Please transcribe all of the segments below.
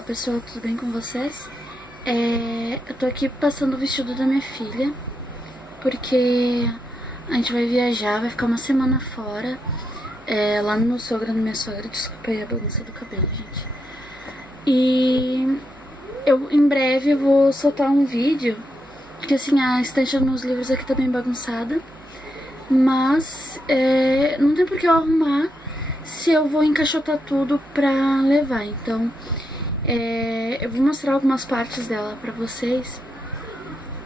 Olá pessoal, tudo bem com vocês? Eu tô aqui passando o vestido da minha filha, porque a gente vai viajar, vai ficar uma semana fora, lá no meu sogro, na minha sogra. Desculpa aí a bagunça do cabelo, gente. E eu em breve vou soltar um vídeo, porque assim, a estante dos meus livros aqui tá bem bagunçada, mas não tem por que eu arrumar se eu vou encaixotar tudo pra levar. Então eu vou mostrar algumas partes dela pra vocês.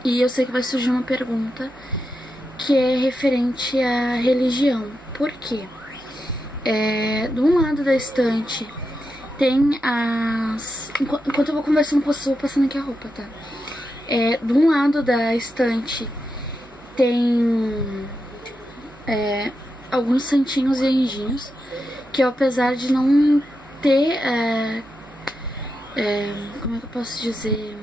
E eu sei que vai surgir uma pergunta que é referente à religião. Por quê? De um lado da estante tem as... Enquanto eu vou conversando com vocês, eu vou passando aqui a roupa, tá? De um lado da estante tem alguns santinhos e anjinhos, que apesar de não ter... como é que eu posso dizer?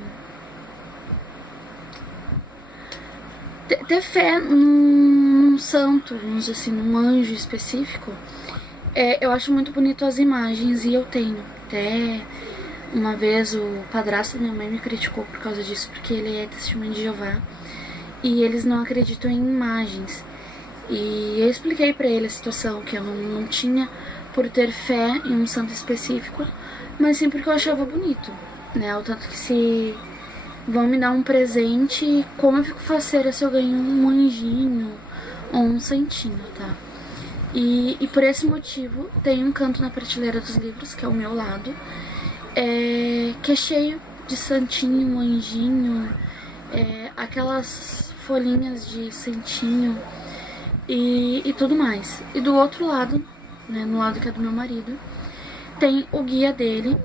Ter fé num santo, vamos dizer assim, num anjo específico. Eu acho muito bonito as imagens e eu tenho. Até uma vez o padrasto da minha mãe me criticou por causa disso, porque ele é testemunho de Jeová e eles não acreditam em imagens. E eu expliquei pra ele a situação, que eu não tinha por ter fé em um santo específico, mas sim porque eu achava bonito, né? O tanto que se vão me dar um presente, como eu fico faceira se eu ganho um anjinho ou um santinho, tá? E por esse motivo tem um canto na prateleira dos livros, que é o meu lado, que é cheio de santinho, anjinho, aquelas folhinhas de santinho e tudo mais. E do outro lado, né, no lado que é do meu marido, tem o guia dele,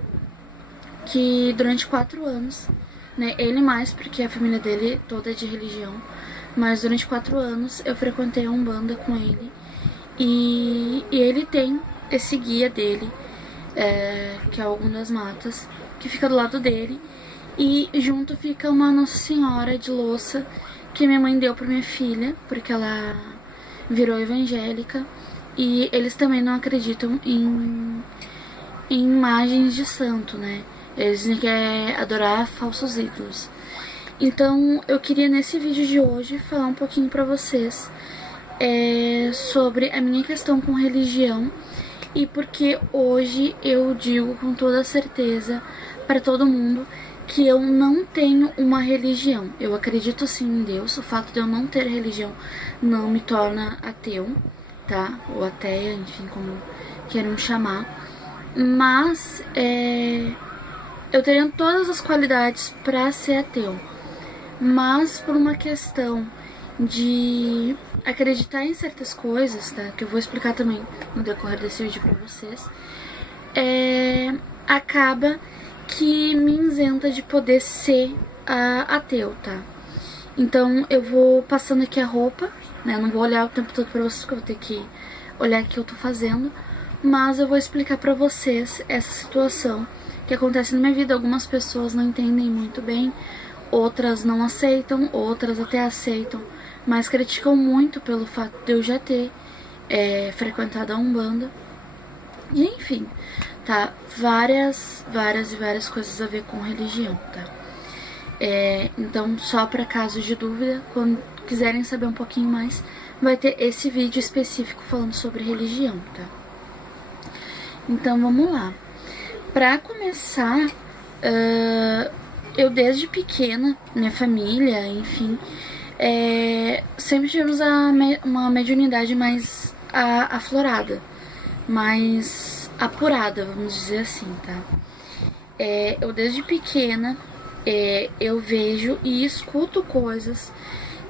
que durante 4 anos, né, ele mais, porque a família dele toda é de religião, mas durante 4 anos eu frequentei a Umbanda com ele, e ele tem esse guia dele, que é o Ogum das Matas, que fica do lado dele, e junto fica uma Nossa Senhora de louça que minha mãe deu pra minha filha, porque ela virou evangélica, e eles também não acreditam em imagens de santo, né? Eles dizem que é adorar falsos ídolos. Então eu queria nesse vídeo de hoje falar um pouquinho pra vocês sobre a minha questão com religião, e porque hoje eu digo com toda certeza pra todo mundo que eu não tenho uma religião. Eu acredito sim em Deus. O fato de eu não ter religião não me torna ateu, tá? Ou ateia, enfim, como queiram chamar. Mas eu teria todas as qualidades pra ser ateu. Mas por uma questão de acreditar em certas coisas, tá? Que eu vou explicar também no decorrer desse vídeo pra vocês, acaba que me isenta de poder ser ateu, tá? Então eu vou passando aqui a roupa, né? Eu não vou olhar o tempo todo pra vocês, porque eu vou ter que olhar o que eu tô fazendo, mas eu vou explicar pra vocês essa situação que acontece na minha vida. Algumas pessoas não entendem muito bem, outras não aceitam, outras até aceitam, mas criticam muito pelo fato de eu já ter frequentado a Umbanda. E enfim, tá? Várias coisas a ver com religião, tá? Então, só pra caso de dúvida, quando quiserem saber um pouquinho mais, vai ter esse vídeo específico falando sobre religião, tá? Então, vamos lá. Pra começar, eu desde pequena, minha família, enfim, sempre tivemos uma mediunidade mais aflorada, mais apurada, vamos dizer assim, tá? Eu desde pequena, eu vejo e escuto coisas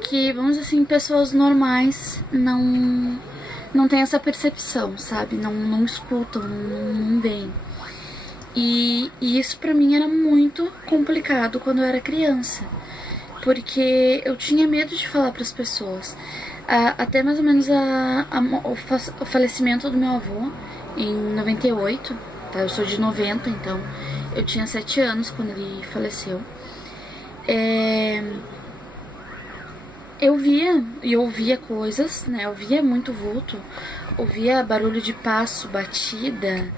que, vamos dizer assim, pessoas normais não têm essa percepção, sabe? Não escutam, não veem. E isso pra mim era muito complicado quando eu era criança, porque eu tinha medo de falar pras pessoas. Até mais ou menos o falecimento do meu avô em 98, tá? Eu sou de 90, então eu tinha 7 anos quando ele faleceu. Eu via e ouvia coisas, né? Eu via muito vulto, ouvia barulho de passo, batida,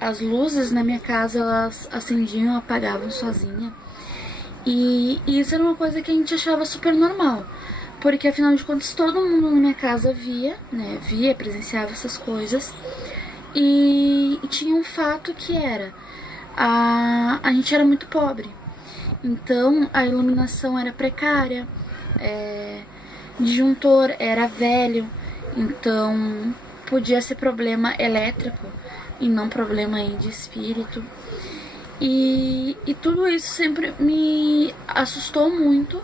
as luzes na minha casa, elas acendiam e apagavam sozinha. E isso era uma coisa que a gente achava super normal, porque afinal de contas todo mundo na minha casa via, né, presenciava essas coisas. E tinha um fato que era, a gente era muito pobre, então a iluminação era precária, disjuntor era velho, então podia ser problema elétrico e não problema aí de espírito. E tudo isso sempre me assustou muito,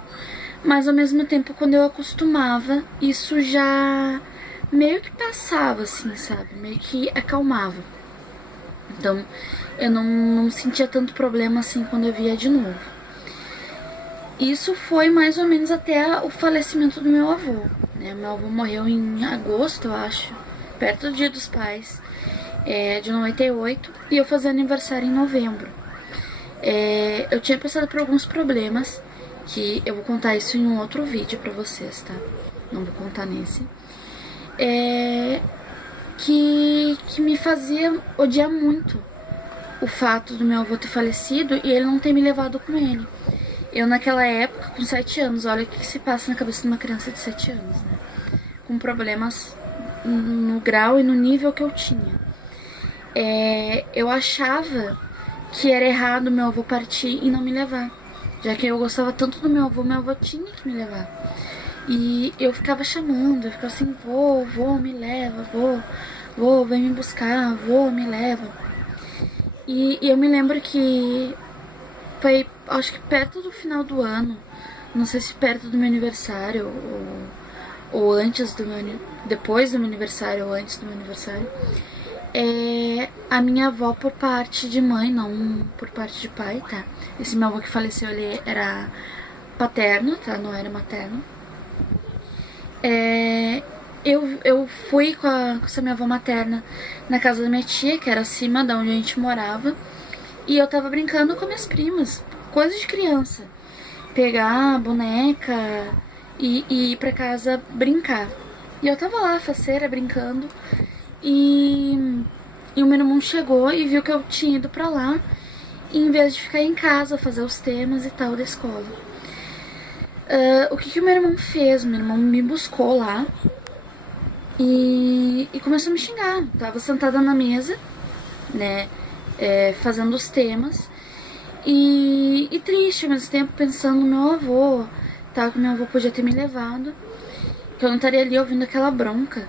mas ao mesmo tempo, quando eu acostumava, isso já meio que passava, assim, sabe? Meio que acalmava. Então, eu não sentia tanto problema assim quando eu via de novo. Isso foi mais ou menos até o falecimento do meu avô, né? Meu avô morreu em agosto, eu acho, perto do Dia dos Pais, de 98, e eu fazia aniversário em novembro. Eu tinha passado por alguns problemas, que eu vou contar isso em um outro vídeo pra vocês, tá? Não vou contar nesse. Que me fazia odiar muito o fato do meu avô ter falecido e ele não ter me levado com ele. Eu naquela época, com 7 anos, olha o que se passa na cabeça de uma criança de 7 anos, né? Com problemas no grau e no nível que eu tinha. Eu achava que era errado meu avô partir e não me levar, já que eu gostava tanto do meu avô tinha que me levar. E eu ficava chamando, eu ficava assim, vô, me leva, vô, vem me buscar, vô, me leva. E eu me lembro que foi, acho que perto do final do ano, não sei se perto do meu aniversário ou antes do depois do meu aniversário ou antes do meu aniversário, a minha avó por parte de mãe, não por parte de pai, tá? Esse meu avô que faleceu, ele era paterno, tá? Não era materno. Eu fui com essa minha avó materna na casa da minha tia, que era acima da onde a gente morava, e eu tava brincando com minhas primas, coisa de criança, pegar a boneca e ir pra casa brincar. E eu tava lá, faceira, brincando, e o meu irmão chegou e viu que eu tinha ido pra lá, e em vez de ficar em casa, fazer os temas e tal da escola. O que o meu irmão fez? Meu irmão me buscou lá e começou a me xingar. Tava sentada na mesa, né, fazendo os temas, e triste ao mesmo tempo, pensando no meu avô, tá, que meu avô podia ter me levado, que eu não estaria ali ouvindo aquela bronca,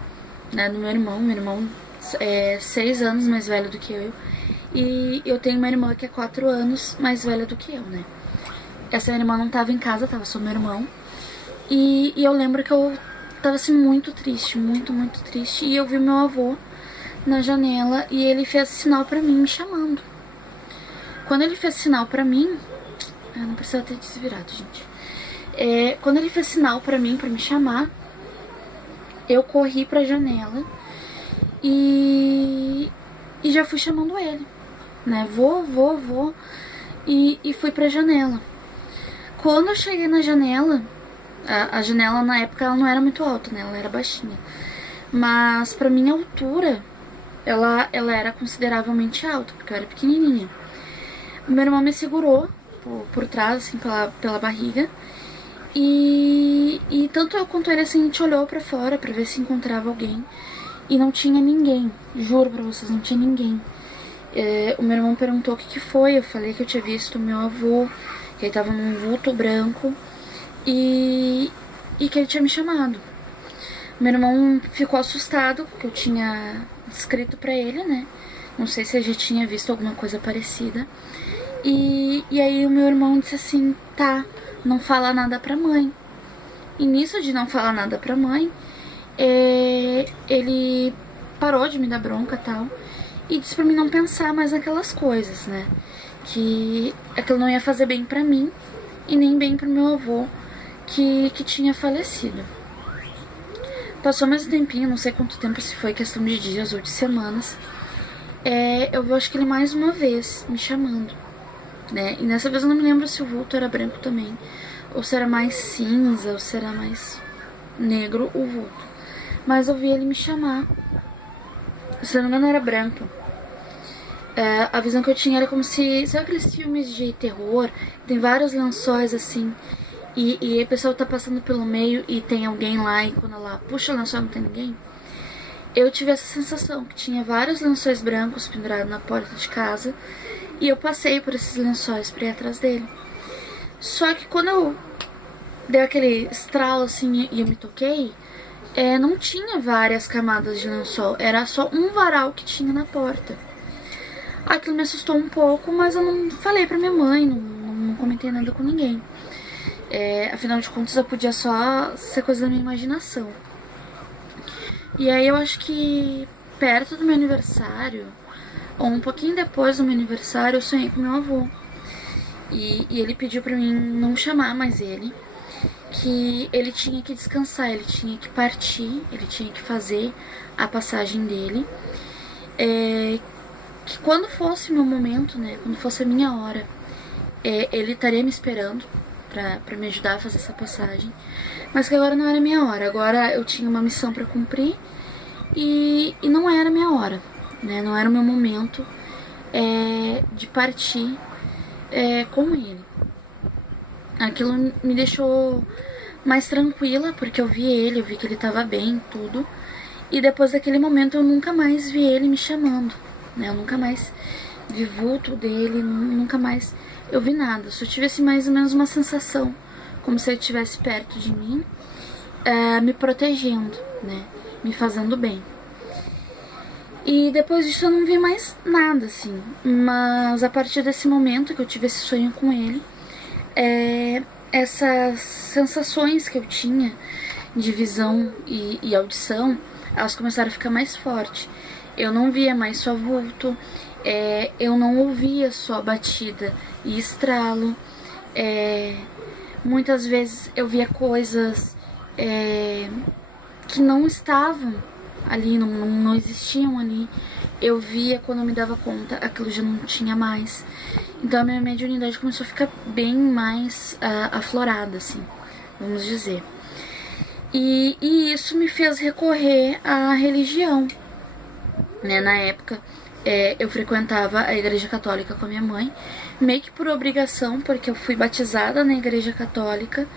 né, do meu irmão. Meu irmão é 6 anos mais velho do que eu, e eu tenho uma irmã que é 4 anos mais velha do que eu, né. Essa minha irmã não tava em casa, tava só meu irmão. E eu lembro que eu tava assim muito triste, muito triste. E eu vi meu avô na janela e ele fez sinal pra mim, me chamando. Quando ele fez sinal pra mim... Eu não precisava ter desvirado, gente. Quando ele fez sinal pra mim, pra me chamar, eu corri pra janela e já fui chamando ele, né? Vô. E fui pra janela. Quando eu cheguei na janela, a janela na época ela não era muito alta, né? Ela era baixinha. Mas pra minha altura, ela era consideravelmente alta, porque eu era pequenininha. O meu irmão me segurou por trás, assim, pela barriga. E tanto eu quanto ele, assim, a gente olhou pra fora pra ver se encontrava alguém. E não tinha ninguém, juro pra vocês, não tinha ninguém. O meu irmão perguntou o que foi, eu falei que eu tinha visto o meu avô, que ele tava num vulto branco e que ele tinha me chamado. Meu irmão ficou assustado, porque eu tinha descrito pra ele, né? Não sei se ele já tinha visto alguma coisa parecida. E aí o meu irmão disse assim, tá, não fala nada pra mãe. E nisso de não falar nada pra mãe, ele parou de me dar bronca e tal, e disse pra mim não pensar mais naquelas coisas, né? Que aquilo não ia fazer bem pra mim e nem bem pro meu avô que tinha falecido. Passou mais um tempinho, não sei quanto tempo, se foi questão de dias ou de semanas, eu acho que ele mais uma vez me chamando, né? E nessa vez eu não me lembro se o vulto era branco também, ou se era mais cinza, ou se era mais negro o vulto. Mas eu vi ele me chamar, se não me engano era branco. A visão que eu tinha era como se... Sabe aqueles filmes de terror? Tem vários lençóis assim, e a pessoa tá passando pelo meio e tem alguém lá, e quando ela puxa o lençol não tem ninguém. Eu tive essa sensação, que tinha vários lençóis brancos pendurados na porta de casa, e eu passei por esses lençóis pra ir atrás dele. Só que quando eu dei aquele estralo assim e eu me toquei, não tinha várias camadas de lençol, era só um varal que tinha na porta. Aquilo me assustou um pouco, mas eu não falei pra minha mãe, não comentei nada com ninguém. Afinal de contas, eu podia só ser coisa da minha imaginação. E aí eu acho que perto do meu aniversário, ou um pouquinho depois do meu aniversário, eu sonhei com meu avô. E ele pediu pra mim não chamar mais ele, que ele tinha que descansar, ele tinha que partir, ele tinha que fazer a passagem dele. Que quando fosse meu momento, né, quando fosse a minha hora, ele estaria me esperando pra me ajudar a fazer essa passagem. Mas que agora não era minha hora, agora eu tinha uma missão pra cumprir e não era minha hora, né, não era o meu momento de partir com ele. Aquilo me deixou mais tranquila, porque eu vi ele, eu vi que ele tava bem, tudo. E depois daquele momento eu nunca mais vi ele me chamando, né, eu nunca mais vi vulto dele, nunca mais eu vi nada. Só tive assim, mais ou menos uma sensação, como se ele estivesse perto de mim, me protegendo, né, me fazendo bem. E depois disso eu não vi mais nada, assim. Mas a partir desse momento que eu tive esse sonho com ele, essas sensações que eu tinha de visão e audição, elas começaram a ficar mais fortes. Eu não via mais só vulto, eu não ouvia só batida e estralo. Muitas vezes eu via coisas que não estavam ali, não existiam ali. Eu via, quando eu me dava conta, aquilo já não tinha mais. Então a minha mediunidade começou a ficar bem mais aflorada, assim, vamos dizer. E isso me fez recorrer à religião, né? Na época eu frequentava a igreja católica com a minha mãe, meio que por obrigação, porque eu fui batizada na igreja católica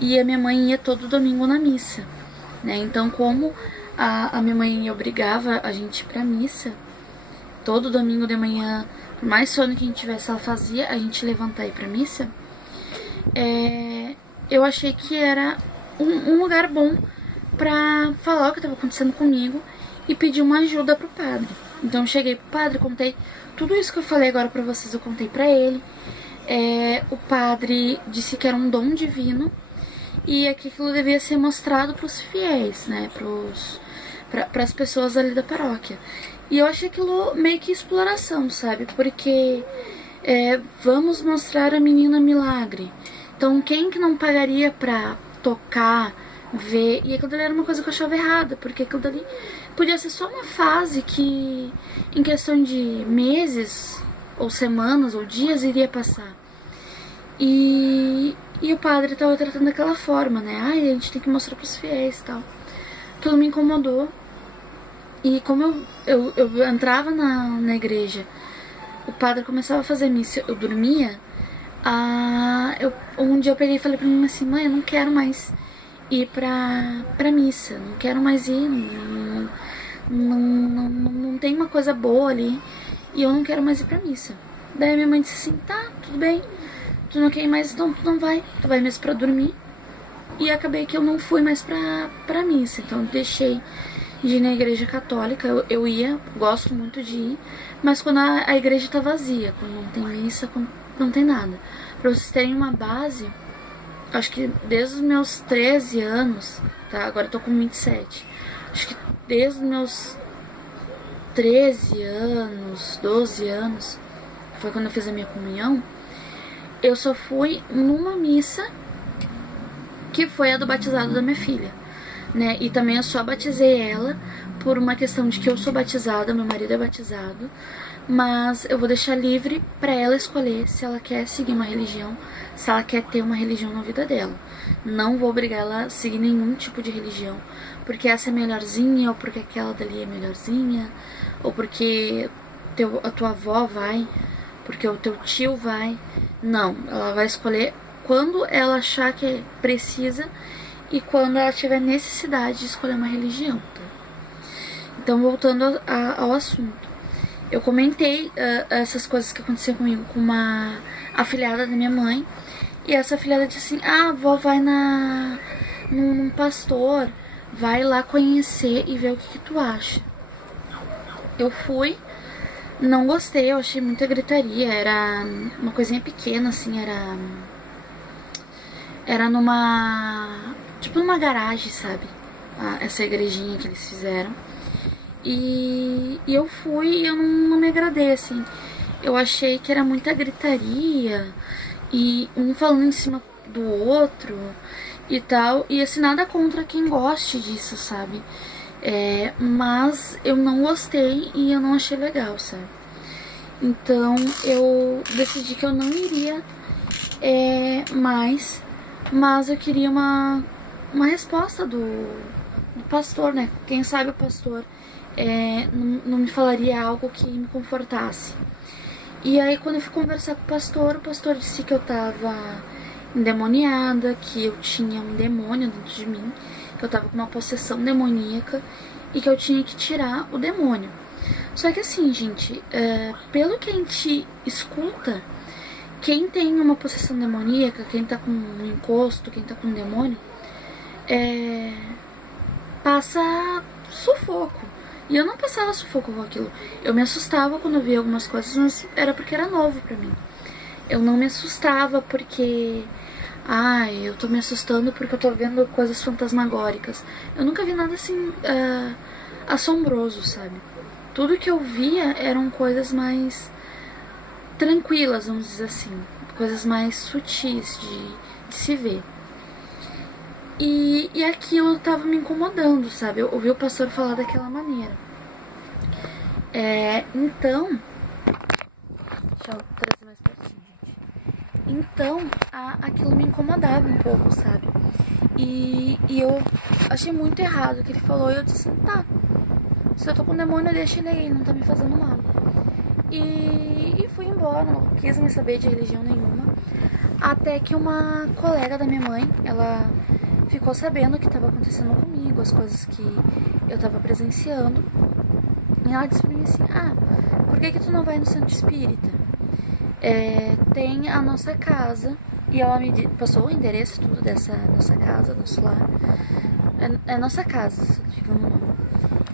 e a minha mãe ia todo domingo na missa, né? Então, como a minha mãe obrigava a gente ir pra missa todo domingo de manhã, por mais sono que a gente tivesse, ela fazia a gente levantar e ir pra missa, eu achei que era um lugar bom pra falar o que estava acontecendo comigo e pedir uma ajuda pro padre. Então eu cheguei pro padre, contei tudo isso que eu falei agora pra vocês, eu contei pra ele. O padre disse que era um dom divino e que aquilo devia ser mostrado pros fiéis, né, pras pessoas ali da paróquia. E eu achei aquilo meio que exploração, sabe? Porque vamos mostrar a menina milagre. Então quem que não pagaria pra tocar, ver? E aquilo dali era uma coisa que eu achava errada, porque aquilo dali podia ser só uma fase que em questão de meses, ou semanas, ou dias iria passar. E o padre estava tratando daquela forma, né? Ai, a gente tem que mostrar pros fiéis e tal. Aquilo me incomodou. E como eu entrava na igreja, o padre começava a fazer missa, eu dormia. Um dia eu peguei e falei pra mim assim: mãe, eu não quero mais ir pra missa, não quero mais ir, não tem uma coisa boa ali e eu não quero mais ir pra missa. Daí minha mãe disse assim: tá, tudo bem, tu não quer ir mais, então tu não vai, tu vai mesmo pra dormir. E acabei que eu não fui mais pra missa, então eu deixei de ir na igreja católica. Eu ia, gosto muito de ir, mas quando a igreja tá vazia, quando não tem missa, quando não tem nada. Pra vocês terem uma base, acho que desde os meus 13 anos, tá? Agora eu tô com 27. Acho que desde os meus 13 anos, 12 anos, foi quando eu fiz a minha comunhão, eu só fui numa missa, que foi a do batizado da minha filha, né? E também eu só batizei ela por uma questão de que eu sou batizada, meu marido é batizado, mas eu vou deixar livre pra ela escolher se ela quer seguir uma religião, se ela quer ter uma religião na vida dela. Não vou obrigar ela a seguir nenhum tipo de religião, porque essa é melhorzinha, ou porque aquela dali é melhorzinha, ou porque a tua avó vai, porque o teu tio vai. Não, ela vai escolher quando ela achar que precisa e quando ela tiver necessidade de escolher uma religião, tá? Então, voltando ao assunto, eu comentei essas coisas que aconteceram comigo com uma afilhada da minha mãe, e essa afilhada disse assim: ah, a avó vai num pastor, vai lá conhecer e ver o que tu acha. Eu fui, não gostei, eu achei muita gritaria, era uma coisinha pequena, assim, era tipo numa garagem, sabe? Essa igrejinha que eles fizeram. E eu fui e eu não me agradei, assim. Eu achei que era muita gritaria e um falando em cima do outro e tal. E assim, nada contra quem goste disso, sabe? Mas eu não gostei e eu não achei legal, sabe? Então eu decidi que eu não iria mais, mas eu queria uma resposta do pastor, né? Quem sabe o pastor não me falaria algo que me confortasse. E aí, quando eu fui conversar com o pastor disse que eu tava endemoniada, que eu tinha um demônio dentro de mim, que eu tava com uma possessão demoníaca e que eu tinha que tirar o demônio. Só que assim, gente, pelo que a gente escuta, quem tem uma possessão demoníaca, quem tá com um encosto, quem tá com um demônio, passa sufoco. E eu não passava sufoco com aquilo. Eu me assustava quando eu via algumas coisas, mas era porque era novo pra mim. Eu não me assustava porque... eu tô me assustando porque eu tô vendo coisas fantasmagóricas. Eu nunca vi nada assim assombroso, sabe? Tudo que eu via eram coisas mais tranquilas, vamos dizer assim. Coisas mais sutis de se ver. E aquilo tava me incomodando, sabe? Eu ouvi o pastor falar daquela maneira. Então... Deixa eu trazer mais pertinho, gente. Então, aquilo me incomodava um pouco, sabe? E eu achei muito errado o que ele falou. E eu disse assim, tá, se eu tô com demônio, deixa ele aí, não tá me fazendo mal. E fui embora, não quis mais saber de religião nenhuma. Até que uma colega da minha mãe, ela ficou sabendo o que estava acontecendo comigo, as coisas que eu estava presenciando. E ela disse pra mim assim, por que tu não vai no centro espírita? Tem a nossa casa. E ela me passou o endereço tudo dessa nossa casa, nosso lar. É nossa casa, digamos o nome.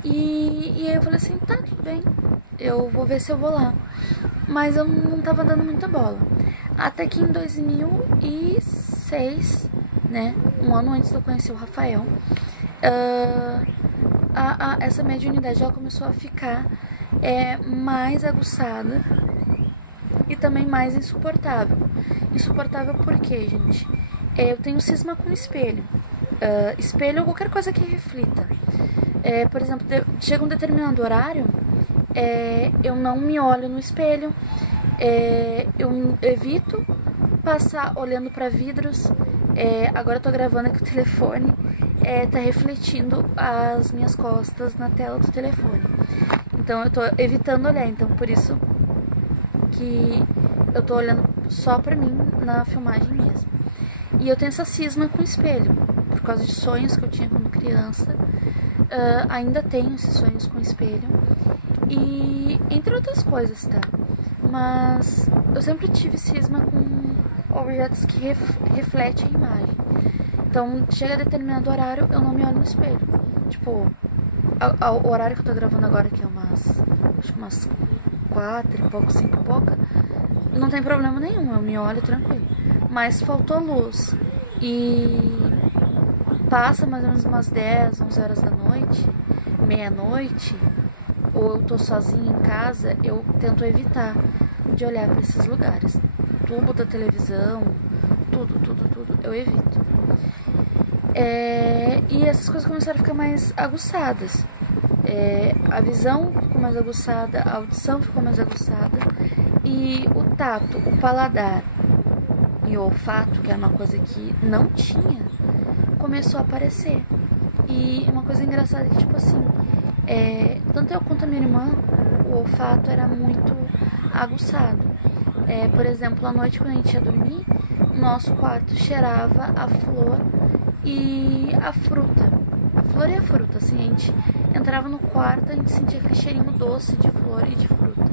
E aí eu falei assim, tá, tudo bem, eu vou ver se eu vou lá. Mas eu não tava dando muita bola. Até que em 2006, né, um ano antes de eu conhecer o Rafael, essa mediunidade ela começou a ficar mais aguçada e também mais insuportável. Insuportável por quê, gente? Eu tenho cisma com espelho. Espelho ou qualquer coisa que reflita. Por exemplo, chega um determinado horário, eu não me olho no espelho, eu evito passar olhando para vidros. Agora eu tô gravando aqui o telefone, tá refletindo as minhas costas na tela do telefone. Então eu tô evitando olhar, então por isso que eu tô olhando só pra mim na filmagem mesmo. E eu tenho essa cisma com espelho, por causa de sonhos que eu tinha quando criança. Ainda tenho esses sonhos com espelho. E entre outras coisas, tá? Mas eu sempre tive cisma com objetos que refletem a imagem. Então, chega a determinado horário, eu não me olho no espelho. Tipo, o horário que eu tô gravando agora, que é acho que umas 4 e pouco, 5 e pouca, não tem problema nenhum, eu me olho tranquilo. Mas faltou luz e passa mais ou menos umas 10, 11 horas da noite, meia-noite, ou eu tô sozinha em casa, eu tento evitar de olhar para esses lugares. Tubo da televisão, tudo, eu evito. E essas coisas começaram a ficar mais aguçadas. A visão ficou mais aguçada, a audição ficou mais aguçada e o tato, o paladar e o olfato, que era uma coisa que não tinha, começou a aparecer. E uma coisa engraçada é que, tipo assim, tanto eu quanto a minha irmã, o olfato era muito aguçado. Por exemplo, à noite quando a gente ia dormir, o nosso quarto cheirava a flor e a fruta. A flor e a fruta, assim, a gente entrava no quarto, a gente sentia aquele cheirinho doce de flor e de fruta.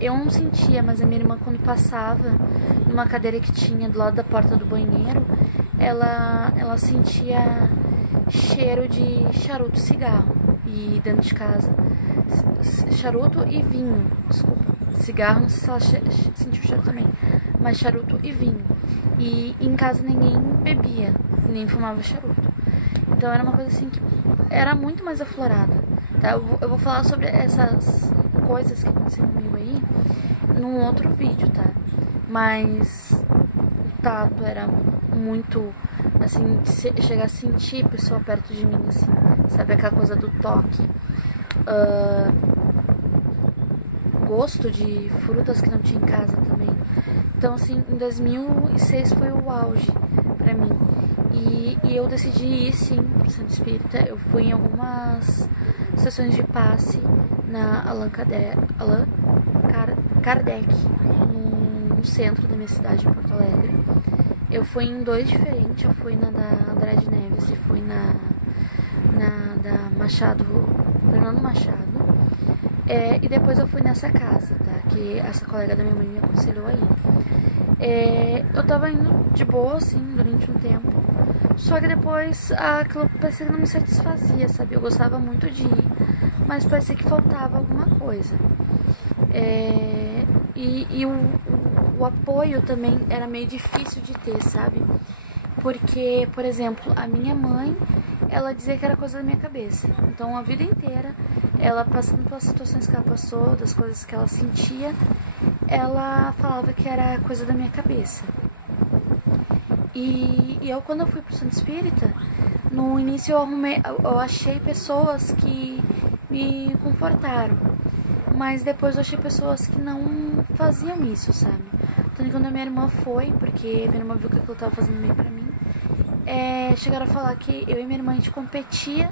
Eu não sentia, mas a minha irmã, quando passava numa cadeira que tinha do lado da porta do banheiro, ela sentia cheiro de charuto, cigarro. E dentro de casa, charuto e vinho, desculpa. Cigarro, não sei se ela sentiu cheiro também, mas charuto e vinho. E em casa ninguém bebia, nem fumava charuto. Então era uma coisa assim que era muito mais aflorada, tá? Eu vou falar sobre essas coisas que aconteceram comigo aí num outro vídeo, tá? Mas o tato era muito, assim, chegar a sentir a pessoa perto de mim, assim, sabe? Aquela coisa do toque. Gosto de frutas que não tinha em casa também. Então, assim, em 2006 foi o auge pra mim. E eu decidi ir, sim, pro Centro Espírita. Eu fui em algumas sessões de passe na Allan Kardec, no centro da minha cidade, em Porto Alegre. Eu fui em 2 diferentes. Eu fui na da Andrade Neves e fui na da Machado, Fernando Machado. E depois eu fui nessa casa, tá? Que essa colega da minha mãe me aconselhou aí. Eu tava indo de boa, assim, durante um tempo. Só que depois aquilo parecia que não me satisfazia, sabe? Eu gostava muito de ir, mas parecia que faltava alguma coisa. E o apoio também era meio difícil de ter, sabe? Porque, por exemplo, a minha mãe, ela dizia que era coisa da minha cabeça. Então, a vida inteira, ela passando pelas situações que ela passou, das coisas que ela sentia, ela falava que era coisa da minha cabeça. E eu, quando eu fui pro Centro Espírita, no início eu achei pessoas que me confortaram. Mas depois eu achei pessoas que não faziam isso, sabe? Tanto que quando a minha irmã foi, porque minha irmã viu que aquilo tava fazendo bem pra mim, chegaram a falar que eu e minha irmã a gente competia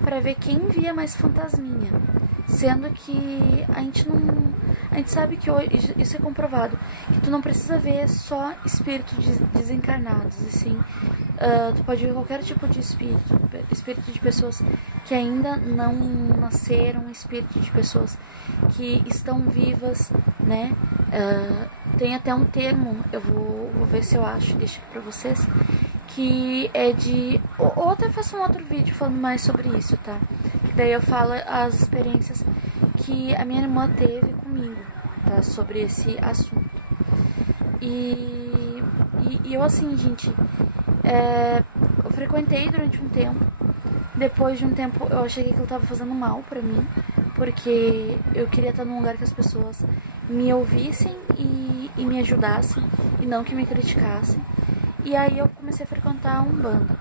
pra ver quem via mais fantasminha. Sendo que a gente sabe que hoje, isso é comprovado, que tu não precisa ver só espíritos desencarnados, assim, tu pode ver qualquer tipo de espírito de pessoas que ainda não nasceram, espírito de pessoas que estão vivas, né? Tem até um termo, eu vou ver se eu acho, deixo aqui pra vocês, que é de... Ou até faço um outro vídeo falando mais sobre isso, tá? Daí eu falo as experiências que a minha irmã teve comigo, tá? Sobre esse assunto. E eu, assim, gente, eu frequentei durante um tempo. Depois de um tempo eu achei que aquilo tava fazendo mal pra mim, porque eu queria estar num lugar que as pessoas me ouvissem e me ajudassem, e não que me criticassem. E aí eu comecei a frequentar a Umbanda,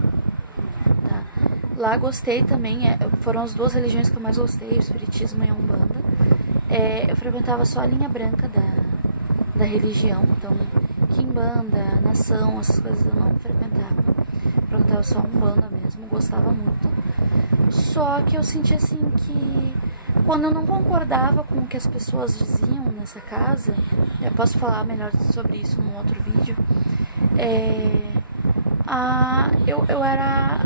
tá? Lá gostei também, foram as 2 religiões que eu mais gostei, o Espiritismo e a Umbanda. Eu frequentava só a linha branca da religião, então Quimbanda, Nação, essas coisas eu não frequentava. Frequentava só a Umbanda mesmo, gostava muito. Só que eu sentia assim que quando eu não concordava com o que as pessoas diziam nessa casa, eu posso falar melhor sobre isso num outro vídeo, eu era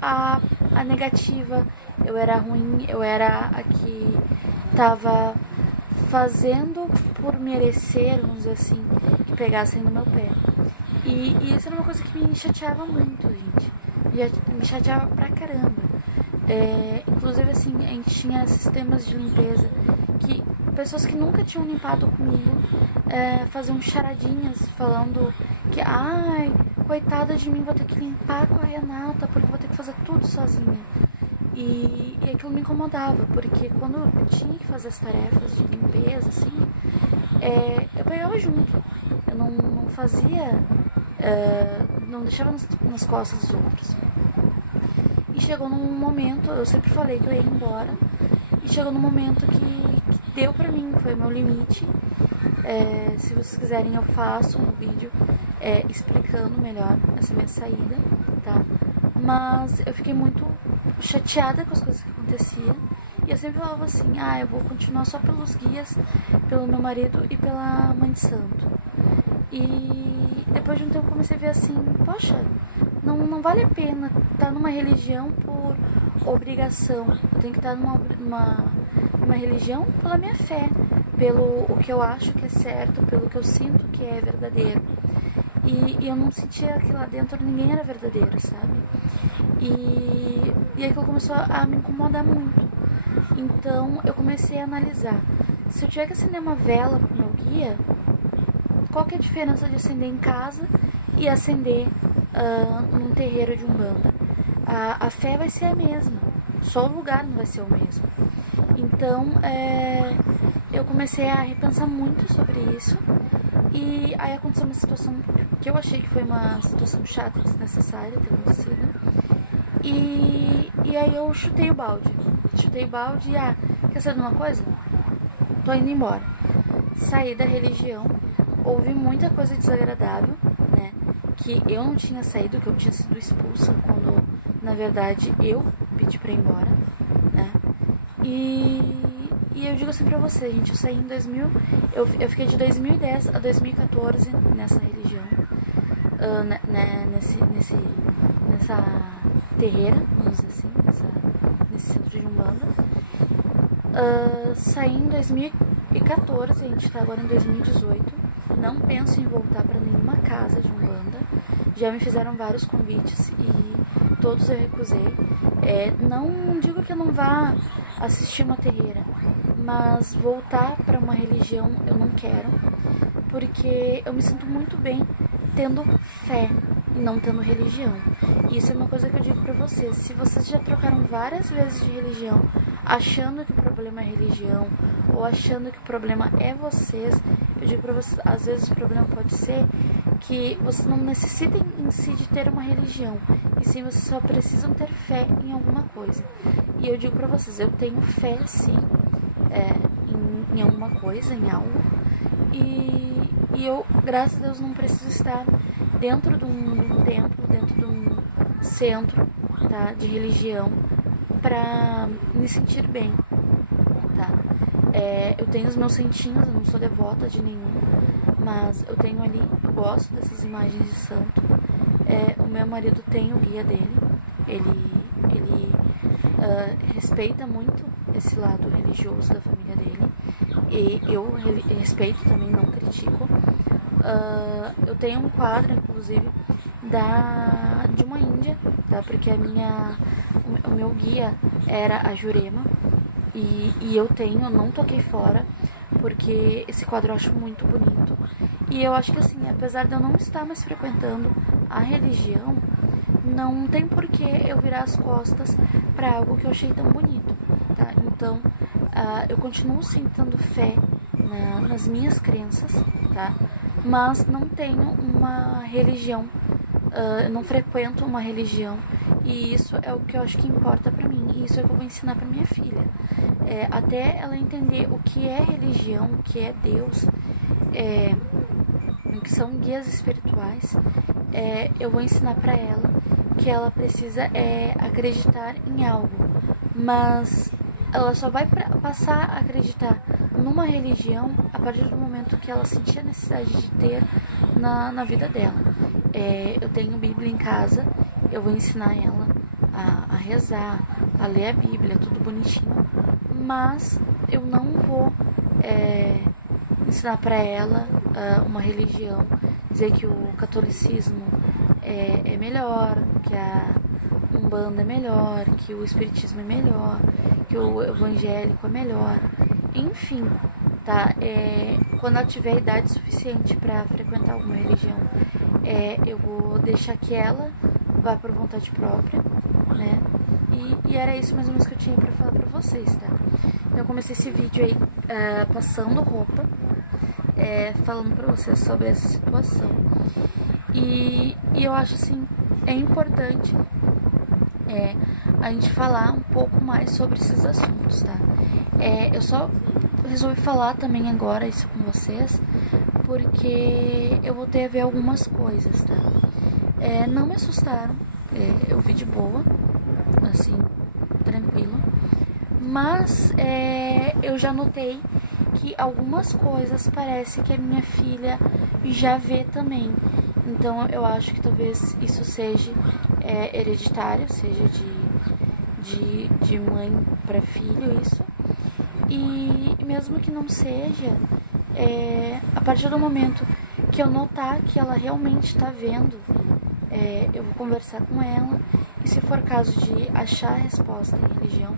a negativa, eu era ruim, eu era a que tava fazendo por merecer, vamos dizer assim, que pegassem no meu pé. E isso era uma coisa que me chateava muito, gente. Me chateava pra caramba. Inclusive, assim, a gente tinha sistemas de limpeza que pessoas que nunca tinham limpado comigo faziam charadinhas falando que, ai, coitada de mim, vou ter que limpar com a Renata porque vou ter que fazer tudo sozinha. E aquilo me incomodava, porque quando eu tinha que fazer as tarefas de limpeza, assim, eu pegava junto. Eu não fazia, não deixava nas costas dos outros. E chegou num momento, eu sempre falei que eu ia embora, e chegou num momento que deu pra mim, foi o meu limite. Se vocês quiserem eu faço um vídeo explicando melhor essa minha saída, tá? Mas eu fiquei muito chateada com as coisas que aconteciam E eu sempre falava assim, eu vou continuar só pelos guias, pelo meu marido e pela mãe de santo. E depois de um tempo eu comecei a ver assim, poxa, não vale a pena estar numa religião por obrigação. Eu tenho que estar numa religião pela minha fé, pelo o que eu acho que é certo, pelo que eu sinto que é verdadeiro. E eu não sentia que lá dentro ninguém era verdadeiro, sabe? E aquilo começou a me incomodar muito. Então eu comecei a analisar. Se eu tiver que acender uma vela pro meu guia, qual que é a diferença de acender em casa e acender num terreiro de Umbanda? A fé vai ser a mesma, só o lugar não vai ser o mesmo. Então eu comecei a repensar muito sobre isso. E aí aconteceu uma situação que eu achei que foi uma situação chata e desnecessária ter acontecido. E aí eu chutei o balde. Quer saber de uma coisa? Tô indo embora. Saí da religião, houve muita coisa desagradável, né? Que eu não tinha saído, que eu tinha sido expulsa, quando na verdade eu pedi pra ir embora, né? E eu digo assim pra vocês, gente, eu saí em 2000, eu fiquei de 2010 a 2014 nessa religião, nessa terreira, vamos dizer assim, nesse centro de Umbanda. Saí em 2014, a gente tá agora em 2018, não penso em voltar pra nenhuma casa de Umbanda, já me fizeram vários convites e todos eu recusei. Não digo que eu não vá assistir uma terreira, mas voltar para uma religião eu não quero, porque eu me sinto muito bem tendo fé e não tendo religião. E isso é uma coisa que eu digo pra vocês, se vocês já trocaram várias vezes de religião, achando que o problema é religião, ou achando que o problema é vocês, eu digo pra vocês, às vezes o problema pode ser que vocês não necessitem em si de ter uma religião, e sim vocês só precisam ter fé em alguma coisa. E eu digo pra vocês, eu tenho fé sim, em alguma coisa, em algo, e eu, graças a Deus, não preciso estar dentro de um templo, dentro de um centro, tá, de religião, pra me sentir bem, tá? Eu tenho os meus santinhos, eu não sou devota de nenhum, mas eu tenho ali, eu gosto dessas imagens de santo. O meu marido tem o guia dele, ele respeita muito esse lado religioso da família dele, e eu respeito também, não critico. Eu tenho um quadro, inclusive, de uma índia, tá? Porque o meu guia era a Jurema, e eu não toquei fora, porque esse quadro eu acho muito bonito. E eu acho que assim, apesar de eu não estar mais frequentando a religião, não tem por que eu virar as costas para algo que eu achei tão bonito, tá? Então, eu continuo sim tendo fé nas minhas crenças, tá? Mas não tenho uma religião, eu não frequento uma religião, e isso é o que eu acho que importa pra mim, e isso é o que eu vou ensinar pra minha filha. Até ela entender o que é religião, o que é Deus, o que são guias espirituais, eu vou ensinar pra ela que ela precisa acreditar em algo, mas ela só vai passar a acreditar numa religião a partir do momento que ela sentir a necessidade de ter na vida dela. Eu tenho Bíblia em casa, eu vou ensinar ela a rezar, a ler a Bíblia, tudo bonitinho, mas eu não vou ensinar pra ela uma religião, dizer que o catolicismo é melhor, que a Umbanda é melhor, que o Espiritismo é melhor, que o evangélico é melhor, enfim, tá? Quando ela tiver idade suficiente para frequentar alguma religião, eu vou deixar que ela vá por vontade própria, né? E era isso mais ou menos que eu tinha pra falar pra vocês, tá? Então eu comecei esse vídeo aí passando roupa, falando pra vocês sobre essa situação. E eu acho assim, é importante a gente falar um pouco mais sobre esses assuntos, tá? Eu só resolvi falar também agora isso com vocês, porque eu voltei a ver algumas coisas, tá? Não me assustaram, eu vi de boa, assim, tranquilo, Mas eu já notei que algumas coisas parece que a minha filha já vê também. Então eu acho que talvez isso seja hereditário, seja de mãe para filho isso. E mesmo que não seja, a partir do momento que eu notar que ela realmente está vendo, eu vou conversar com ela. E se for caso de achar a resposta em religião,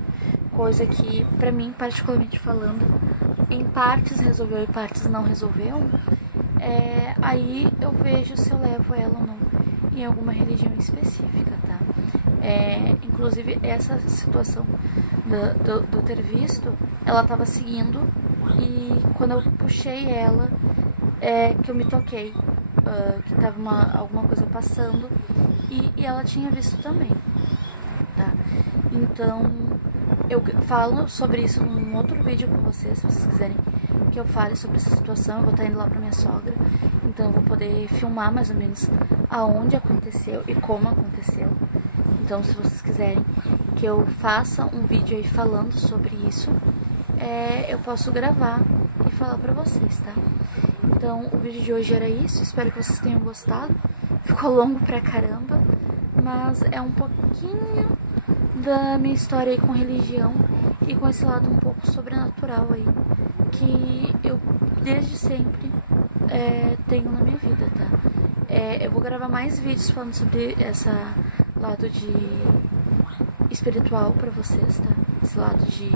coisa que pra mim, particularmente falando, em partes resolveu e partes não resolveu, aí eu vejo se eu levo ela ou não em alguma religião específica, tá? Inclusive essa situação do ter visto, ela tava seguindo, e quando eu puxei ela, que eu me toquei, que tava alguma coisa passando, e ela tinha visto também, tá? Então eu falo sobre isso num outro vídeo com vocês, se vocês quiserem que eu fale sobre essa situação. Eu vou estar indo lá pra minha sogra, então eu vou poder filmar mais ou menos aonde aconteceu e como aconteceu. Então se vocês quiserem que eu faça um vídeo aí falando sobre isso, eu posso gravar e falar pra vocês, tá? Então o vídeo de hoje era isso, espero que vocês tenham gostado. Ficou longo pra caramba, mas é um pouquinho da minha história aí com religião e com esse lado um pouco sobrenatural aí, que eu desde sempre tenho na minha vida, tá? Eu vou gravar mais vídeos falando sobre esse lado de espiritual pra vocês, tá? Esse lado de